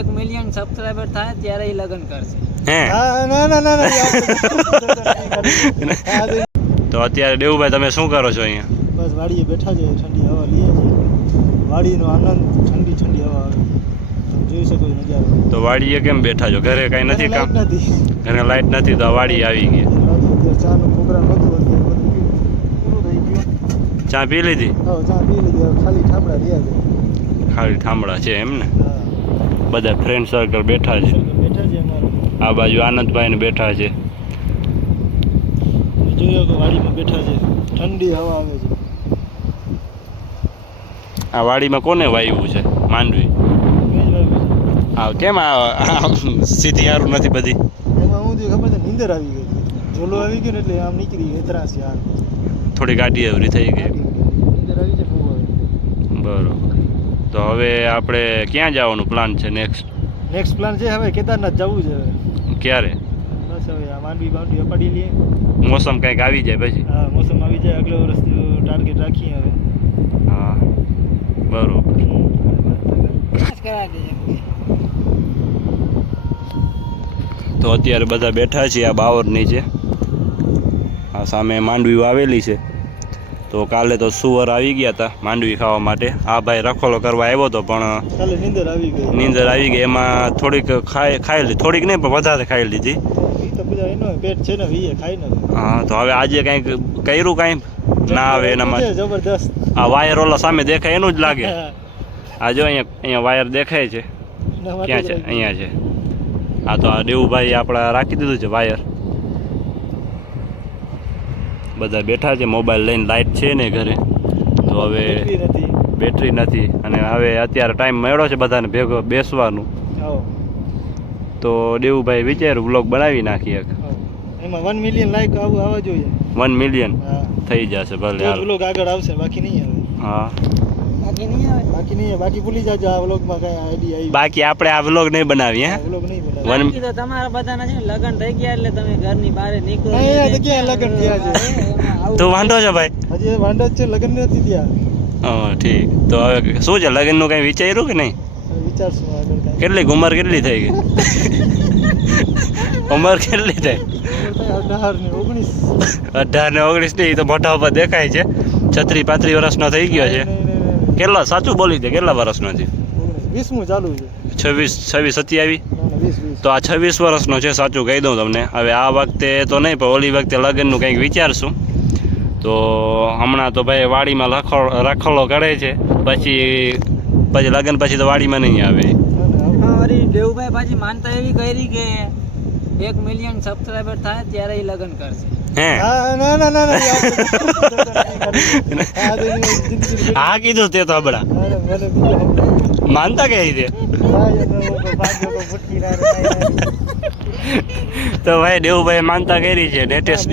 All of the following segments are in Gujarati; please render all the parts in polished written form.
1 મિલિયન સબસ્ક્રાઇબર થાય ત્યારે એ લગ્ન કરશે. હે તો અત્યારે દેવુભાઈ તમે શું કરો છો અહીંયા? બસ વાડીએ બેઠા છે, ઠંડી હવા લઈએ છીએ. વાડીનો આનંદ, ઠંડી ઠંડી હવા આવે તમે જોઈ શકો છો નજારો. તો વાડીએ કેમ બેઠા છો? ઘરે કાંઈ નથી કામ? ઘરે લાઈટ નથી તો આ વાડી આવી ગઈ. ચાનો પ્રોગ્રામ હતો અત્યારે બધું પૂરું થઈ ગયું. ચા પી લીધી? હા, ચા પી લીધી. હવે ખાલી ઠામડા રહ્યા છે. ખાલી ઠામડા છે એમ ને? હા, બધા ફ્રેન્ડ સર્કલ બેઠા છે. બેઠા છે અમારે. આ બાજુ આનંદભાઈ ને બેઠા છે. જોયો કે વાડીમાં બેઠા છે, ઠંડી હવા આવે છે. આ વાડીમાં કોને વાવ્યું છે? માંડવી. મેં જ વાવ્યું છે. આ કેમ આ સીધી હારું નથી બધી? એમાં હું થયું ખબર છે, નીંદર આવી ગઈ. ઝોલો આવી ગયો ને એટલે આમ નીકળી ગઈ ત્રાસ યાર. થોડી ગાડી અવરી થઈ ગઈ. નીંદર આવી છે બહુ આવી. બરોબર. તો હવે આપણે ક્યાં જવાનું પ્લાન છે નેક્સ્ટ? નેક્સ્ટ પ્લાન છે હવે કેદારનાથ જવું છે હવે. ક્યારે? બસ હવે આ માંડવી અપાડી લઈએ. મોસમ કંઈક આવી જાય પછી? હા, મોસમ આવી જાય. આગલે વર્ષ ટાર્ગેટ રાખીએ હવે. હા બરોબર. તો અત્યારે બધા બેઠા છીએ આ બાવર નીચે. આ સામે માંડવી આવેલી છે. તો કાલે તો સુવર આવી ગયા હતા માંડવી ખાવા માટે. આ ભાઈ રખોલો કરવા આવ્યો હતો પણ કાલે નીંદર આવી ગઈ. નીંદર આવી ગઈ. એમાં થોડીક ખાઈ લીધી, થોડીક નહીં પણ વધારે ખાઈ લીધી. એ તો બધા એનો પેટ છે ને, વીએ ખાઈ ને. હા, તો હવે આજે કંઈક કર્યું કાંઈ ના આવે એના માટે. જબરદસ્ત. આ વાયર ઓલા સામે દેખાય એનું જ લાગે. આ જો અહીંયા વાયર દેખાય છે. ક્યાં છે? અહીંયા છે. આ તો આ દેવુભાઈ આપણા રાખી દીધું છે વાયર. બધા બેઠા છે મોબાઈલ લઈને. લાઇટ છે ને ઘરે તો હવે બેટરી નથી. અને હવે અત્યારે ટાઈમ મળ્યો છે બધાને ભેગો બેસવાનું. તો દેવુભાઈ વિચાર્યું વ્લોગ બનાવી નાખીએ. એમાં 1 મિલિયન લાઈક આવવા જોઈએ. 1 મિલિયન થઈ જશે ભલે. હાલ વ્લોગ આગળ આવશે, બાકી નહીં આવે. હા, બાકી નહીં આવે. બાકી ભૂલી જાજો આ વ્લોગમાં કઈ આઈડિયા આવી. બાકી આપણે આ વ્લોગ નહીં બનાવીએ. હે વ્લોગ નહીં બનાવે. બાકી તો તમારા બધાના છે ને લગ્ન થઈ ગયા એટલે તમે ઘરની બહાર નીકળો. અહીંયા તો ક્યાં લગ્ન થયા છે? તો વાંધો છે ભાઈ? હજી વાંધો જ છે, લગ્ન નથી થયા. હા ઠીક. તો હવે શું છે લગ્નનું કંઈ વિચાર્યું કે નહીં? વિચારશું આગળ કાંઈ. કેટલી ઉંમર કેટલી થઈ ગઈ? ઉંમર કેટલી થઈ? 18 ને 19. 18 ને 19 ની તો મોઢા ઉપર દેખાય છે. 36-35 વર્ષનો થઈ ગયો છે. કેટલા સાચું બોલી દે, કેટલા વર્ષનો છે? 20મું ચાલુ છે. 26 27. 20. તો આ 26 વર્ષનો છે, સાચું કહી દઉં તમને. હવે આ વખતે તો નહીં પણ ઓલી વખતે લગ્નનું કંઈક વિચારશું. તો હમણાં તો ભાઈ વાડીમાં રખોલો કરે છે. પછી લગ્ન પછી તો વાડીમાં નહીં આવે. વળી દેવુભાઈ પાછી માનતા એવી કરી કે 1 મિલિયન સબસ્ક્રાઇબર થાય ત્યારે એ લગ્ન કરશે. હે? ના. હા કીધું તે તો હમણાં. માનતા કઈ રીતે? તો ભાઈ દેવુભાઈ માનતા કરી છે. લેટેસ્ટ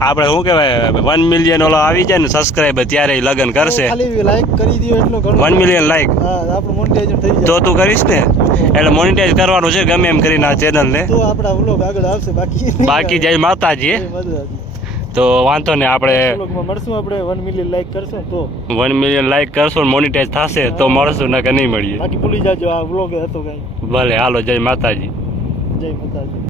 આપણે શું કહેવાય 1 મિલિયન ઓલો આવી જાય ને સબસ્ક્રાઇબર ત્યારે એ લગ્ન કરશે. 1 મિલિયન લાઈક તો તું કરીશ ને? એટલે મોનિટાઈઝ કરવાનું છે ગમે એમ કરીને આ ચેનલને. તો આપણા વ્લોગ આગળ આવશે. બાકી જય માતાજી. તો વાંધો ને આપણે મળશું. આપણે 1 મિલિયન લાઈક કરશું તો 1 મિલિયન લાઈક કરશો ને મોનિટાઈઝ થશે તો મળશું, નકર નહીં મળીએ. બાકી ભૂલી જાજો આ વ્લોગ હતો કઈ. ભલે હાલો, જય માતાજી. જય માતાજી.